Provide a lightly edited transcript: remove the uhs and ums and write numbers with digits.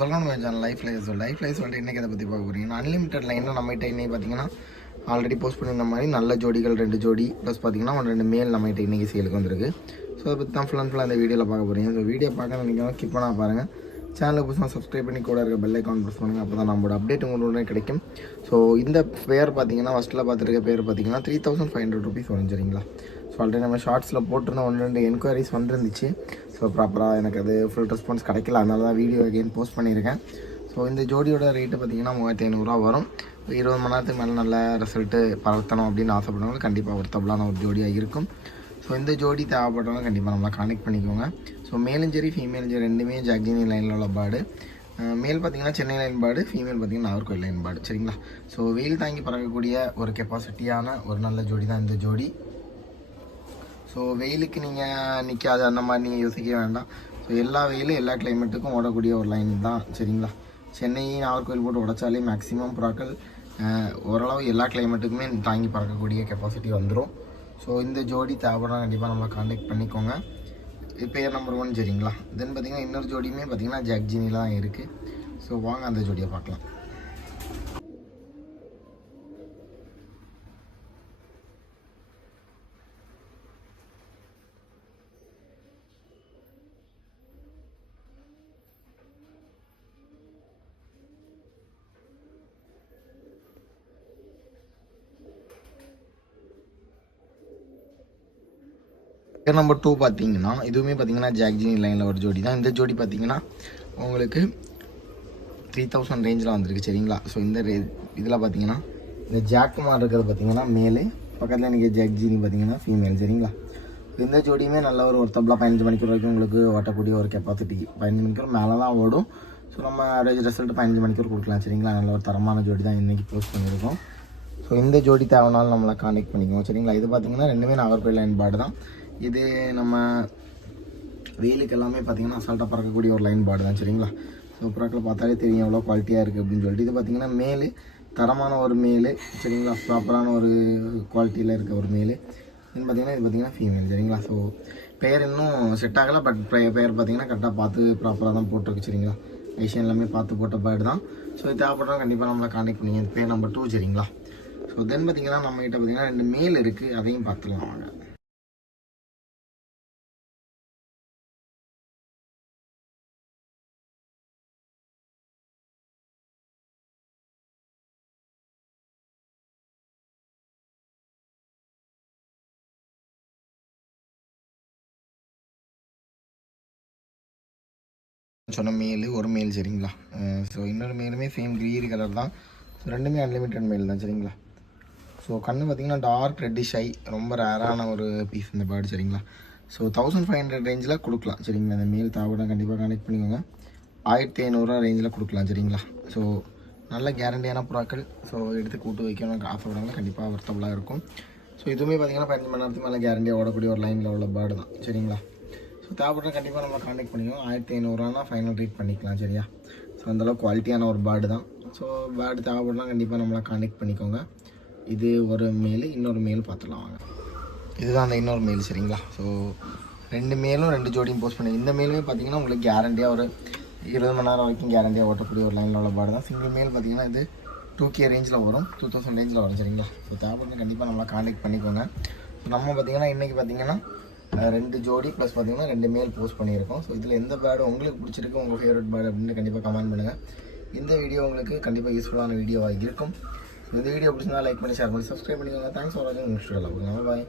சொல்லணும் channel life life வந்துட்டு இன்றைக்கி அதை பற்றி பார்க்க போகிறீங்கன்னா அன்லிமிட்டட் லைனில் நம்மகிட்ட இன்றைக்கி பார்த்தீங்கன்னா ஆல்ரெடி போஸ்ட் பண்ணியிருந்த மாதிரி நல்ல ஜோடிகள் 2 ஜோடி ப்ளஸ் பார்த்தீங்கன்னா 2 மேல் நம்மகிட்ட இன்றைக்கி சேலுக்கு வந்திருக்கு. ஸோ அதை பற்றி தான் ஃபுல்லாக அந்த வீடியோவில் பார்க்க போகிறீங்க. ஸோ வீடியோ பார்க்க நினைக்கிறோம் கிப் பண்ணால் பாருங்கள். சேனலுக்கு புதுசாக சப்ஸ்கிரைப் பண்ணி கூட இருக்க பெல் ஐக்கான் ப்ரெஸ் பண்ணுங்கள். அப்போ தான் நம்மளோட அப்டேட் உங்களுக்கு கிடைக்கும். ஸோ இந்த பேர் பார்த்தீங்கன்னா ஃபஸ்ட்டில் பார்த்துருக்க பேர் பார்த்தீங்கன்னா 3500 ருபீஸ் வரும். சரிங்களா? ஸோ ஆல்ரெடி நம்ம ஷார்ட்ஸில் போட்டிருந்த 1-2 என்கொயரிஸ் வந்துருந்துச்சு. ஸோ ப்ராப்பராக எனக்கு அது ஃபுல் ரெஸ்பான்ஸ் கிடைக்கல, அதனால தான் வீடியோ அகைன் போஸ்ட் பண்ணியிருக்கேன். ஸோ இந்த ஜோடியோட ரேட்டு பார்த்திங்கன்னா 3500 வரும். 20 மணி நேரத்துக்கு மேலே நல்ல ரிசல்ட்டு பரத்தணும் அப்படின்னு ஆசைப்படுறவங்க கண்டிப்பாக ஒர்த்தபிளான ஒரு ஜோடியாக இருக்கும். ஸோ இந்த ஜோடி தேவைப்பட்டவங்க கண்டிப்பாக நம்மளை கான்டெக்ட் பண்ணிக்கோங்க. ஸோ மேலும் சரி ஃபீமேலும் சரி ரெண்டுமே ஜாக்ஜினி லைனில் உள்ள பேர்டு. மேல் பார்த்திங்கன்னா சென்னை லைன் பேர்டு, ஃபீமேல் பார்த்திங்கன்னா நாகர்கோவில் லைன் பேர்டு. சரிங்களா? ஸோ வெயில் தாங்கி பறக்கக்கூடிய ஒரு கெப்பாசிட்டியான ஒரு நல்ல ஜோடி தான் இந்த ஜோடி. ஸோ வெயிலுக்கு நீங்கள் நிற்காது அந்த மாதிரி நீங்கள் யோசிக்க வேண்டாம். ஸோ எல்லா வெயிலும் எல்லா கிளைமேட்டுக்கும் ஓடக்கூடிய ஒரு லைன் தான். சரிங்களா? சென்னை நாகர்கோவில் போட்டு உடைச்சாலே மேக்ஸிமம் புறாக்கள் ஓரளவு எல்லா கிளைமேட்டுக்குமே தாங்கி பறக்கக்கூடிய கெப்பாசிட்டி வந்துடும். ஸோ இந்த ஜோடி தேவைப்பட கண்டிப்பாக நம்ம கான்டெக்ட் பண்ணிக்கோங்க. பேர் நம்பர் 1. சரிங்களா? தென் பார்த்திங்கன்னா இன்னொரு ஜோடியுமே பார்த்திங்கன்னா ஜாக்ஜினியில் தான் இருக்குது. ஸோ வாங்க அந்த ஜோடியை பார்க்கலாம். பேர் நம்பர் 2 பார்த்தீங்கன்னா இதுவுமே பார்த்தீங்கன்னா ஜாக்ஜினி லைனில் ஒரு ஜோடி தான். இந்த ஜோடி பார்த்தீங்கன்னா உங்களுக்கு 3000 ரேஞ்சில் வந்திருக்கு. சரிங்களா? ஸோ இந்த இதில் பார்த்தீங்கன்னா இந்த ஜாக்குமார் இருக்கிறது பார்த்தீங்கன்னா மேலே, பக்கத்தில் எனக்கு ஜாக்ஜினி பார்த்தீங்கன்னா ஃபீமேல். சரிங்களா? இந்த ஜோடியுமே நல்ல ஒரு ஒருத்தபிளாக 15 மணிக்கூர் வரைக்கும் உங்களுக்கு ஓட்டக்கூடிய ஒரு கெப்பாசிட்டி. 15 மணிக்கூர் மேலே தான் ஓடும். ஸோ நம்ம ஆவரேஜ் ரிசல்ட் 15 மணிக்கூர் கொடுக்கலாம். சரிங்களா? நல்ல ஒரு தரமான ஜோடி தான் இன்றைக்கி போஸ்ட் பண்ணியிருக்கோம். ஸோ இந்த ஜோடி தேவைனாலும் நம்மளை கான்டெக்ட் பண்ணிக்குவோம். சரிங்களா? இது பார்த்தீங்கன்னா ரெண்டுமே நாகர்கோவில் லைன் பேர்டு தான். இது நம்ம வெயிலுக்கு எல்லாமே பார்த்திங்கன்னா அசால்ட்டாக பறக்கக்கூடிய ஒரு லைன் பேர்டு தான். சரிங்களா? ஸோ புறாக்கள் பார்த்தாலே தெரியும் எவ்வளோ குவாலிட்டியாக இருக்குது அப்படின்னு சொல்லிட்டு. இது பார்த்திங்கன்னா மேலு, தரமான ஒரு மேலு. சரிங்களா? ப்ராப்பரான ஒரு குவாலிட்டியில் இருக்க ஒரு மேலு. இது பார்த்திங்கன்னா ஃபீமேல். சரிங்களா? ஸோ பெயர் இன்னும் செட் ஆகலை, பட் பெயர் பார்த்திங்கன்னா கரெக்டாக பார்த்து ப்ராப்பராக தான் போட்டிருக்கு. சரிங்களா? ஐஷன் எல்லாமே பார்த்து போட்ட பேர்டு தான். ஸோ இது தேவைப்படுறவங்க கண்டிப்பாக நம்மளை கான்டெக்ட் பண்ணிங்க. பேர் நம்பர் 2. சரிங்களா? ஸோ தென் பார்த்திங்கன்னா நம்மகிட்ட பார்த்திங்கன்னா 2 மேல் இருக்குது, அதையும் பார்த்துலாம் வாங்க. சொன்ன மேலு ஒரு மேல். சரிங்களா? ஸோ இன்னொரு மேலுமே சேம் க்ரீன் கலர் தான். ஸோ ரெண்டுமே அன்லிமிட்டட் மேல் தான். சரிங்களா? ஸோ கண்ணு பார்த்திங்கன்னா டார்க் ரெட்டிஷ் ஐ, ரொம்ப ரேரான ஒரு பீஸ் இந்த பேர்டு. சரிங்களா? ஸோ 1500 ரேஞ்சில் கொடுக்கலாம். சரிங்களா? இந்த மேல் தேவைப்பட கண்டிப்பாக கனெக்ட் பண்ணிக்கோங்க. 1500 ரேஞ்சில் கொடுக்கலாம். சரிங்களா? ஸோ நல்ல கேரண்டியான புறாக்கள். ஸோ எடுத்து கூட்டு வைக்கணும் ஆசைப்படுறவங்க கண்டிப்பாக வர்த்தபுளாக இருக்கும். ஸோ இதுவுமே பார்த்திங்கன்னா 15 மணி நேரத்துக்கு மேலே கேரண்டியாக ஓடக்கூடிய ஒரு லைனில் உள்ள பேர்டு தான். சரிங்களா? ஸோ தேவைப்படுற கண்டிப்பாக நம்ம கான்டெக்ட் பண்ணிக்கோங்க. 1500 ஃபைனல் ரேட் பண்ணிக்கலாம். சரியா? ஸோ அந்தளவுக்கு குவாலிட்டியான ஒரு பேர்டு தான். ஸோ பேர்டு தேவைப்படுறா கண்டிப்பாக நம்மளை கான்டெக்ட் பண்ணிக்கோங்க. இது ஒரு மேல், இன்னொரு மேல் பார்த்துலாம் வாங்க. இதுதான் அந்த இன்னொரு மேல். சரிங்களா? ஸோ 2 மேலும் 2 ஜோடியும் போஸ்ட் பண்ணி. இந்த மேலுமே பார்த்திங்கன்னா உங்களுக்கு கேரண்டியாக ஒரு 20 மணி நேரம் வரைக்கும் கேரண்டியாக ஓட்டக்கூடிய ஒரு லைனில் உள்ள பேர்டு தான். சிங்கிள் மேல் பார்த்திங்கன்னா இது 2K ரேஞ்சில் வரும், 2000 ரேஞ்சில் வரும். சரிங்களா? ஸோ தேவைப்படுற கண்டிப்பாக நம்மளை கான்டெக்ட் பண்ணிக்கோங்க. ஸோ நம்ம பார்த்திங்கன்னா இன்றைக்கி பார்த்திங்கன்னா 2 ஜோடி ப்ளஸ் பார்த்திங்கன்னா 2 மேல் போஸ்ட் பண்ணியிருக்கோம். ஸோ இதில் எந்த பேர்டு உங்களுக்கு பிடிச்சிருக்கு, உங்கள் ஃபேவரட் பேர்டு அப்படின்னு கண்டிப்பாக கமெண்ட் பண்ணுங்கள். இந்த வீடியோ உங்களுக்கு கண்டிப்பாக யூஸ்ஃபுல்லான வீடியோவாக இருக்கும். இந்த வீடியோ பிடிச்சிருந்தா லைக் பண்ணி ஷேர் பண்ணி சப்ஸ்கிரைப் பண்ணிக்கோங்க. தேங்க்ஸ் ஃபார் வாட்சிங். பாய்.